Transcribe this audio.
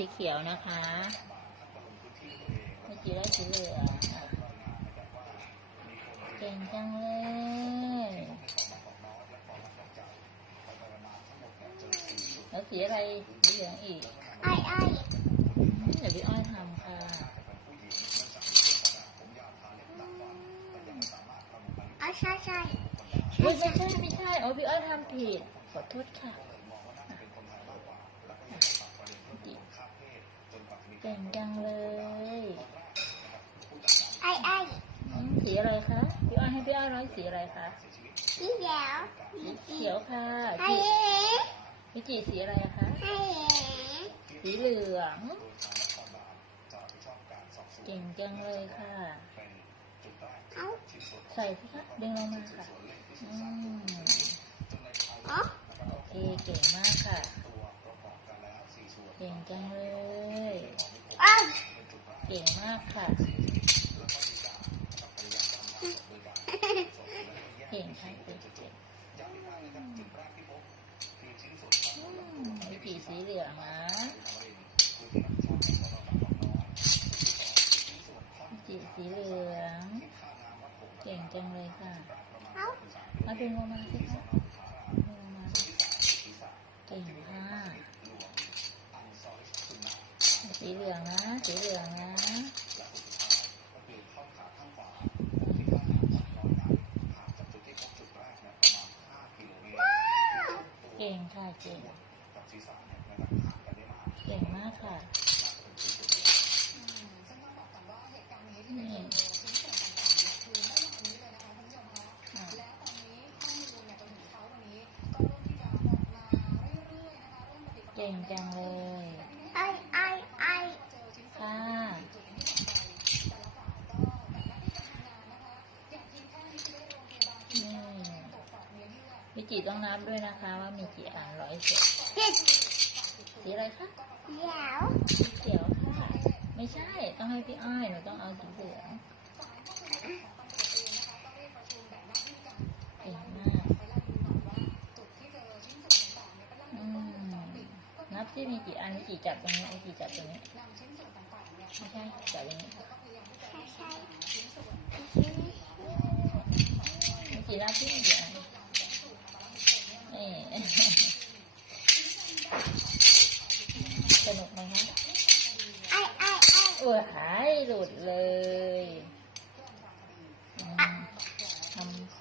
สีเขียวนะคะเมื่อกี้ได้สีเหลืองเก่งจังเลยแล้วสีอะไรสีเหลืองอีกไอ้ไอ้อืมเดี๋ยวพี่อ้อยทำค่ะไอ้ใช่ใช่เฮ้ยไม่ใช่ไม่ใช่โอ้พี่อ้อยทำผิดขอโทษค่ะเก่งจังเลยไอ้ไอ้อืมสีอะไรคะพี่อ้อยให้พี่อ้อยร้อยสีอะไรคะพี่เขียวสีเขียวค่ะไอ้พี่เอ๋พี่จีสีอะไรอะคะไอ้เอ๋สีเหลือง เก่งจังเลยค่ะเอ้าใส่สิคะดึงลงมาค่ะอืมอ๋อโอเคเก่งมากค่ะ เก่งจังเลยอ้าว เก่งมากค่ะ เก่งค่ะเก่งเก่งอืมวิจีสีเหลืองนะวิจีสีเหลือง เก่งจังเลยค่ะ เอามาดึงลงมาสิคะดึงลงมาเก่งค่ะ สีเหลืองนะ สีเหลืองนะเก่งค่ะเก่งเก่งมากค่ะนี่อะเก่งจังเลย ไอ้ไอ้ไอ้ ค่ะนี่วิ จิต้องนับด้วยนะคะ ว่ามีกี่อันร้อยเศษผิดสีอะไรคะเขียวสีเขียวค่ะ ไม่ใช่ต้องให้พี่อ้อยหนูต้องเอาสีเหลืองเก่งมากอืมนับที่มีกี่อันวิจิจับตรงนี้วิจิจับตรงนี้ไม่ใช่จับตรงนี้ใช่นับที่มีกี่อันนี่ สนุกไหมคะ ไอ้ไอ้ไอ้ โอ้ย หายหลุดเลยทำ